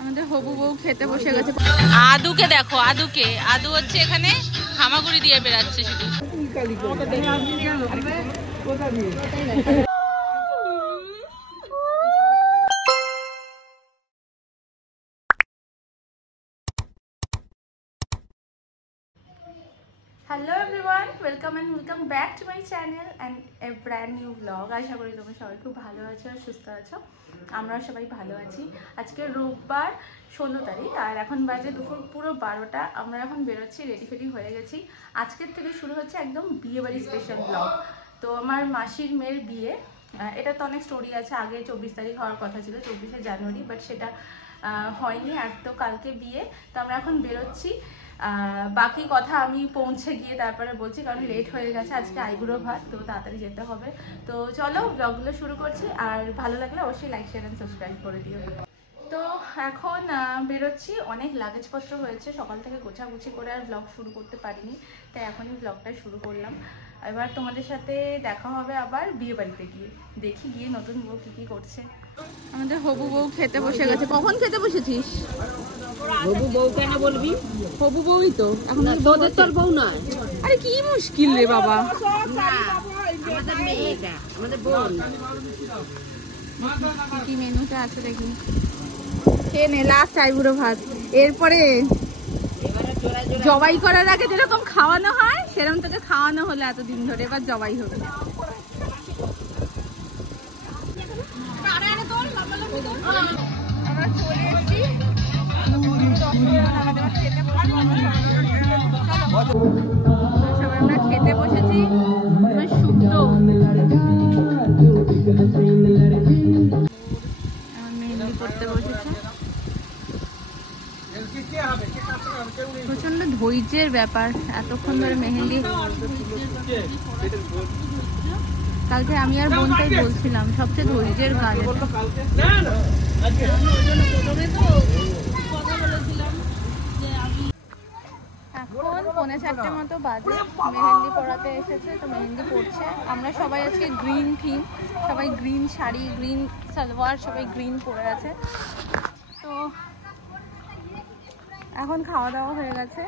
আমাদের হবু বউ খেতে বসে গেছে। আদুকে দেখো, আদু হচ্ছে এখানে হামাগুড়ি দিয়ে বেড়াচ্ছে শুধু। Hello everyone, welcome back to my channel and a brand new blog. আশা করি তোমরা সবাই খুব ভালো আছো আর সুস্থ আছো। আমরা সবাই ভালো আছি। আজকে রোববার 16 তারিখ আর এখন বাজে দুপুর পুরো 12টা। আমরা এখন বেরোচ্ছি, রেডি ফেডি হয়ে গেছি। আজকের থেকে শুরু হচ্ছে একদম বিয়েবাড়ি স্পেশাল ব্লগ। তো আমার মাসির মেয়ের বিয়ে, এটা তো অনেক স্টোরি আছে। আগে 24 তারিখ হওয়ার কথা ছিল, 24শে জানুয়ারি, বাট সেটা হয়নি। আর তো কালকে বিয়ে, তো আমরা এখন বেরোচ্ছি। বাকি কথা আমি পৌঁছে গিয়ে তারপরে বলছি, কারণ লেট হয়ে গেছে। আজকে আইবুড়ো ভাত, তো তাড়াতাড়ি যেতে হবে। তো চলো ব্লগগুলো শুরু করছি, আর ভালো লাগলে অবশ্যই লাইক শেয়ার অ্যান্ড সাবস্ক্রাইব করে দিও। তো এখন বেরোচ্ছি, অনেক লাগেজপত্র হয়েছে, সকাল থেকে গোছাগুছি করে আর ব্লগ শুরু করতে পারিনি, তাই এখনই ব্লগটা শুরু করলাম। এবার তোমাদের সাথে দেখা হবে আবার বিয়ে বাড়িতে গিয়ে, দেখি গিয়ে নতুন বউ কী করছে। আমাদের হবু বউ খেতে বসে গেছে। কখন খেতে বসেছিস? হবু বউ কেন বলবি? হবু বউই তো, এখন তোদের তোর বউ নয়। আরে কি মুশকিল রে বাবা। আমাদের মেয়ে, এটা আমাদের বোন। কি মেনুতে আছে দেখি, খেয়ে নে। লাস্ট আইবুড়ো ভাত, এরপরে জবাই করার আগে যেরকম খাওয়ানো হয় সেরকম তোকে খাওয়ানো হলো এতদিন ধরে, এবার জবাই হবে। আমরা চলে এসেছি, আমরা খেতে বসেছি। শুক্তো মেহেন্দি করতে বসেছে। প্রচন্ড ধৈর্যের ব্যাপার, এতক্ষণ ধরে মেহেন্দি। কালকে আমি আর বোনটাই বলছিলাম সবচেয়ে ধৈর্যের কাজ। এখন 3:45 মতো বাজে, মেহেন্দি পড়াতে এসেছে, তো মেহেন্দি পড়ছে। আমরা সবাই আজকে গ্রিন থিম, সবাই গ্রিন শাড়ি, গ্রিন সালোয়ার, সবাই গ্রিন পরে আছে। তো এখন খাওয়া দাওয়া হয়ে গেছে।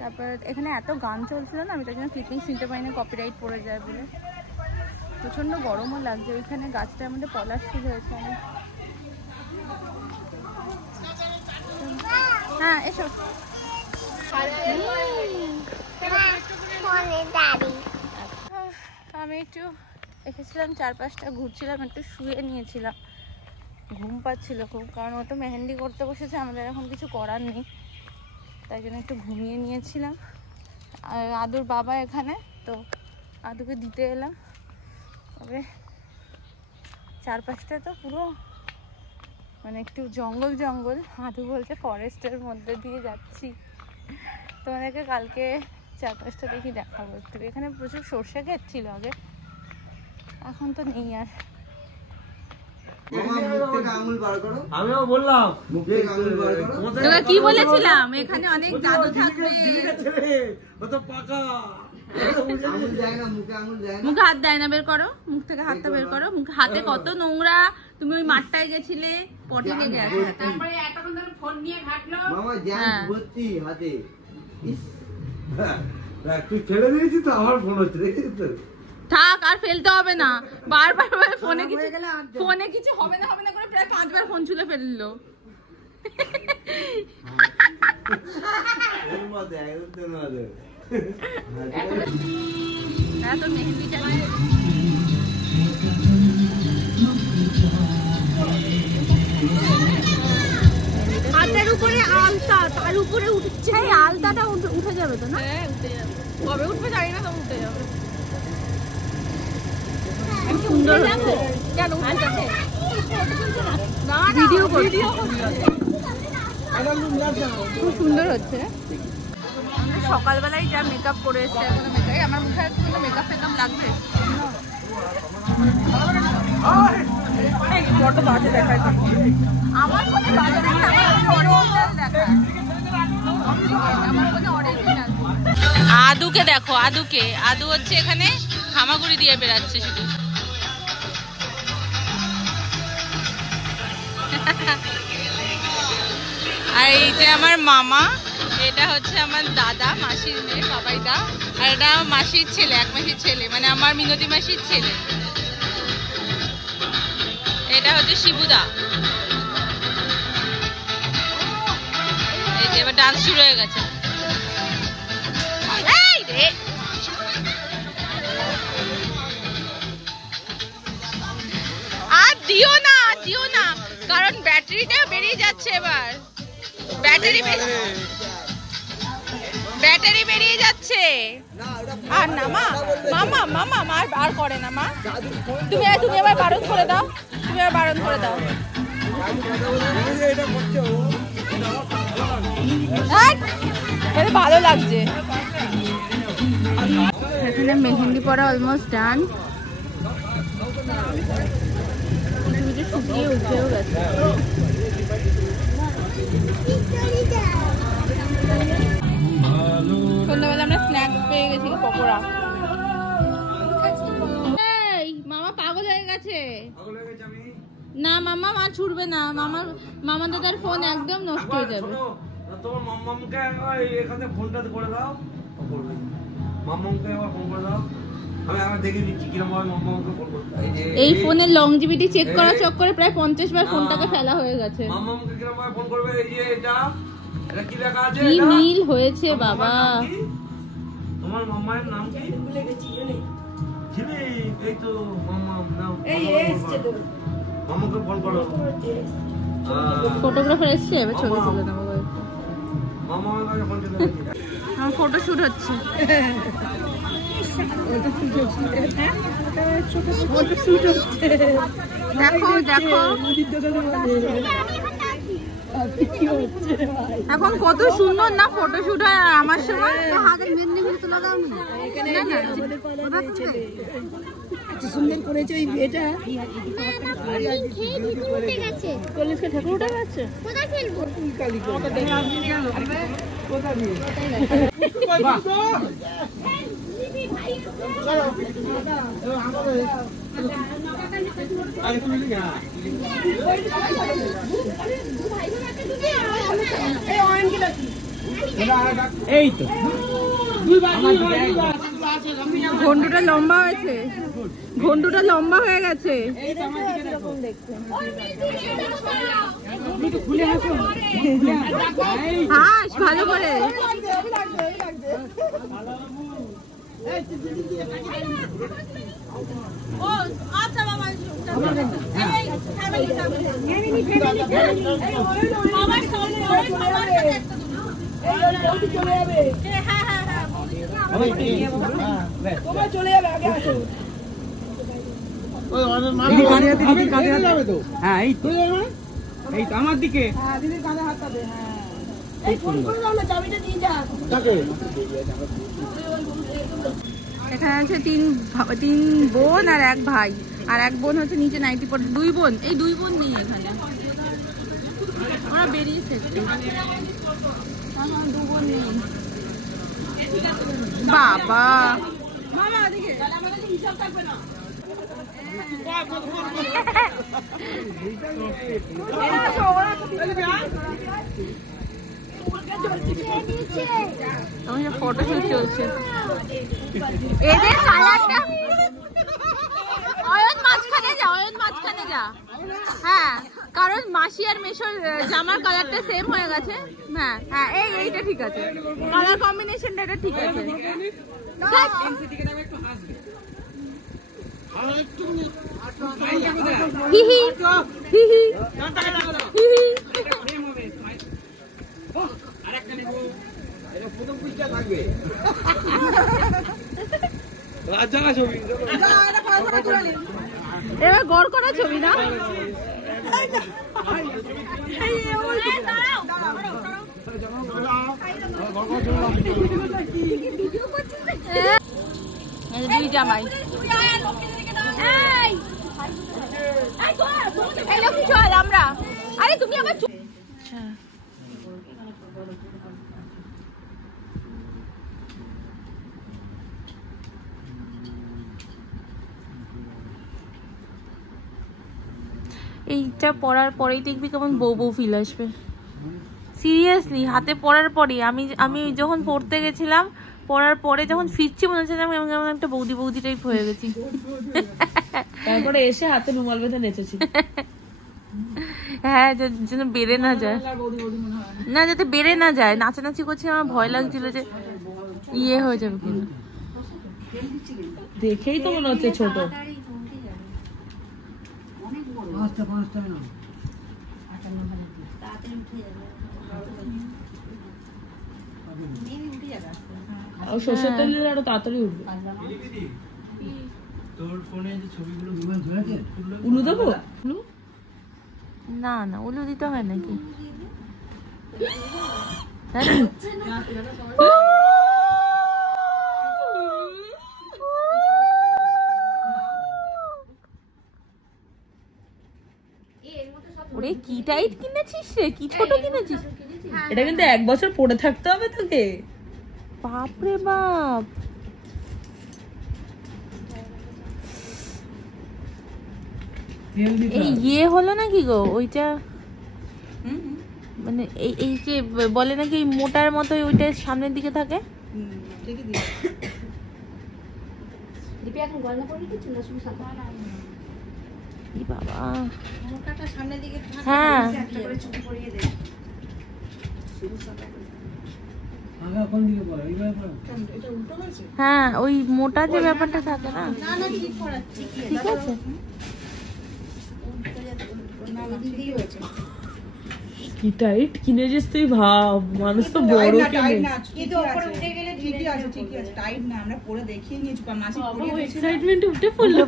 তারপর এখানে এত গান চলছিল না, আমি তার জন্য ক্লিপিংস নিতে পারি না, কপিরাইট পড়ে যায় বলে। প্রচণ্ড গরমও লাগছে। ওইখানে গাছটার মধ্যে পলাশ ফুল হয়েছে অনেক। হ্যাঁ এসো। আমি একটু এসেছিলাম, 4-5টা ঘুরছিলাম, একটু শুয়ে নিয়েছিলাম, ঘুম পাচ্ছিল খুব, কারণ ও তো মেহেন্দি করতে বসেছে, আমাদের এখন কিছু করার নেই, তাই জন্য একটু ঘুমিয়ে নিয়েছিলাম। আর আদুর বাবা এখানে, তো আদুকে দিতে এলাম। তবে চারপাশটা তো পুরো মানে একটু জঙ্গল জঙ্গল, আদু বলছে ফরেস্টের মধ্যে দিয়ে যাচ্ছি। তোমাদেরকে কালকে চারপাশটা দেখি দেখাবো একটু। এখানে প্রচুর সর্ষে ক্ষেত ছিল আগে, এখন তো নেই আর। আমিও বললাম তোকে কি বলেছিলাম, এখানে অনেক জাদু থাকবে। মুখে হাত দেয় না, বের করো মুখ থেকে হাতটা বের করো। হাতে কত নোংরা, তুমি ওই মাঠটায় গেছিলে, পটি লেগে আছে। তারপরে এতক্ষণ ধরে ফোন নিয়ে ঘাটলো। তুই ফেলে দিয়েছিস তো, আমার ফোন হচ্ছে, দেখেছিস তো। থাক, আর ফেলতে হবে না। বারবার ফোনে কিছু হবে না করে প্রায় 5বার ফোন ছুলে ফেললো। তো মেহেন্দিটা হাতের উপরে আলতা, তার উপরে উঠছে। এই আলতাটা উঠে যাবে তো না? হ্যাঁ উঠে যাবে। কবে উঠবে জানি না, তবে উঠে যাবে। সুন্দর হচ্ছে। কেন উঠে যাবে? না ভিডিও করছি। খুব সুন্দর হচ্ছে। আমরা সকালবেলায় যা মেকআপ করে এসেছি, এখনো মেকআপ, আমার মুখে কোনো মেকআপ ফেকআপ লাগবে। আমার কোনো বাজে দেখায়, অরিজিনাল দেখায়। আদুকে দেখো, আদু হচ্ছে এখানে হামাগুড়ি দিয়ে বেড়াচ্ছে শুধু। আর এই যে আমার মামা, এটা হচ্ছে আমার দাদা, মাসির মেয়ে বাবাইদা, আর এটা আমার মাসির ছেলে, এক মাসির ছেলে, মানে আমার মিনতি মাসির ছেলে। এটা হচ্ছে শিবুদা। এই যে এবার ডান্স শুরু হয়ে গেছে। এই রে, আর দিও না, দিও না, কারণ ব্যাটারিটা বেরিয়ে যাচ্ছে এবার। ব্যাটারি বেরিয়ে যাচ্ছে। আর না মা, মামা মামা মা আর করে না মা। তুমি এবার বারণ করে দাও, তুমি এবার বারণ করে দাও। এটা ভালো লাগছে। এখানে মেহেন্দি পরা অলমোস্ট ডান। শুকিয়ে উঠেও গেছে। সন্ধ্যাবেলা আমরা স্ন্যাক্স পেয়ে গেছি, পকোড়া। এই মামা পাগল হয়ে গেছে। না মামা, মা ছুটবে না। মামা দাদার ফোন একদম নষ্ট হয়ে যাবে। তোমার মাম্মামকে এখানে ফোনটা করে দাও, মাম্মামকে আবার ফোন করে দাও। আমি দেখে দিচ্ছি কিরকম ভাবে মাম্মামকে ফোন করতে হয়। এই ফোনের লংজিভিটি চেক করার চক্করে প্রায় 50 বার ফোনটাকে ফেলা হয়ে গেছে। মাম্মামকে কিরকম ভাবে ফোন করবে? এই যে এটা কি লেখা আছে? কি নীল হয়েছে বাবা। তোমার মাম্মায়ের নাম কি? ভুলে গেছি। ছিলি এই তো মাম্মাম নাম। এই এসছে তো, মাম্মাকে ফোন করো। ফটোগ্রাফার এসছে, এবার ছবি তুলে নেবো। মাম্মামের কাছে ফোন করে দিচ্ছি। আমার ফটো শুট হচ্ছে। দেখো দেখো এখন কত সুন্দর না ফটো শুট হয়। আমার সময় হাতের মেহেন্দিগুলো তোলা দাও না, সুন্দর করেছে ওই এটা। ঠাকুর উঠে গেছে, এই তো ঘন্টুটা লম্বা হয়েছে, ঘন্টুটা লম্বা হয়ে গেছে। হাস ভালো করে। আমার দিকে এখানে আছে তিন বোন আর এক ভাই, আর এক বোন হচ্ছে নিচে নাইটি পরে। দুই বোন, এই দুই বোন নেই এখানে, ওরা বেরিয়েছে। দু বোন নেই বাবা। ফটোশুট চলছে। এদের কালারটা অয়ন মাঝখানে যা, অয়ন মাঝখানে যা। হ্যাঁ, কারণ মাসি আর মেশোর জামার কালারটা সেম হয়ে গেছে। হ্যাঁ হ্যাঁ, এইটা ঠিক আছে, কালার কম্বিনেশনটা এটা ঠিক আছে। হিহি হিহি হিহি। এবার গড় করা ছবি না। দুই জামাই আমরা। আরে তুমি আমার এইটা পড়ার পরেই দেখবি কেমন বউ বউ ফিল আসবে। সিরিয়াসলি হাতে পড়ার পরে আমি যখন পড়তে গেছিলাম, পড়ার পরে যখন ফিরছি মনে হচ্ছে আমি কেমন একটা বৌদি বৌদি টাইপ হয়ে গেছি। তারপরে এসে হাতে রুমাল বেঁধে নেচেছি। হ্যাঁ, যেন বেড়ে না যায়, না যাতে বেড়ে না যায়। নাচানাচি করছে, আমার ভয় লাগছিল যে ইয়ে হয়ে যাবে কিনা। দেখেই তো মনে হচ্ছে ছোট। সর্ষের তেল দিলে আরো তাড়াতাড়ি উঠবে। উলু দেবো? না না, উলু দিতে হয় নাকি? ওরে কি টাইট কিনেছিস রে, কি ছোট কিনেছিস। এটা কিন্তু 1 বছর পরে থাকতে হবে তোকে। বাপরে বাপ, এই ইয়ে হলো নাকি গো ওইটা, মানে এই যে বলে নাকি মোটার মতো ওইটা সামনের দিকে থাকে। বাবা হ্যাঁ হ্যাঁ, ওই মোটা যে ব্যাপারটা থাকে না, ঠিক আছে। কি টাইট কিনেছিস তুই, ভাব। মানুষ তো বড় কিনে। এক্সাইটমেন্ট উঠে পড়লো।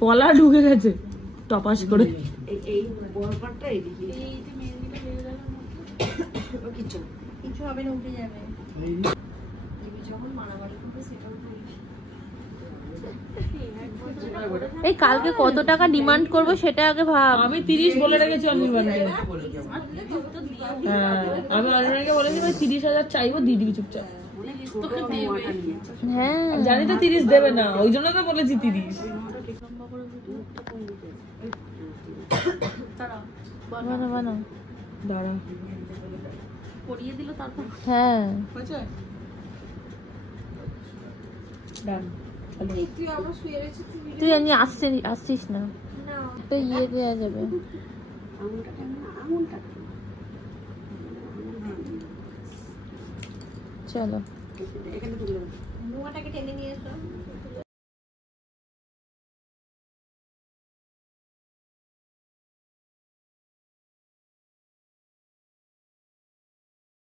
পলা ঢুকে গেছে টপাস করে। কিছু হবে না, উঠে যাবে। যখন মারামারি করবে সেটাও এই কালকে কত টাকা ডিমান্ড করবো সেটা আগে ভাব। আমি 30 বলে রেখেছি অনির্বাণকে। হ্যাঁ, আমি অনির্বাণকে বলেছি 30,000 চাইবো, দিয়ে দিবি চুপচাপ। হ্যাঁ জানি তো 30 দেবে না, ওই জন্য তো বলেছি 30। বানা বানা দাঁড়া, পড়িয়ে দিল তারপর। হ্যাঁ ডান। তুই আমি আসছিস না, একটা ইয়ে দেওয়া যাবে। চলো মোয়াটাকে টেনে নিয়ে এসো।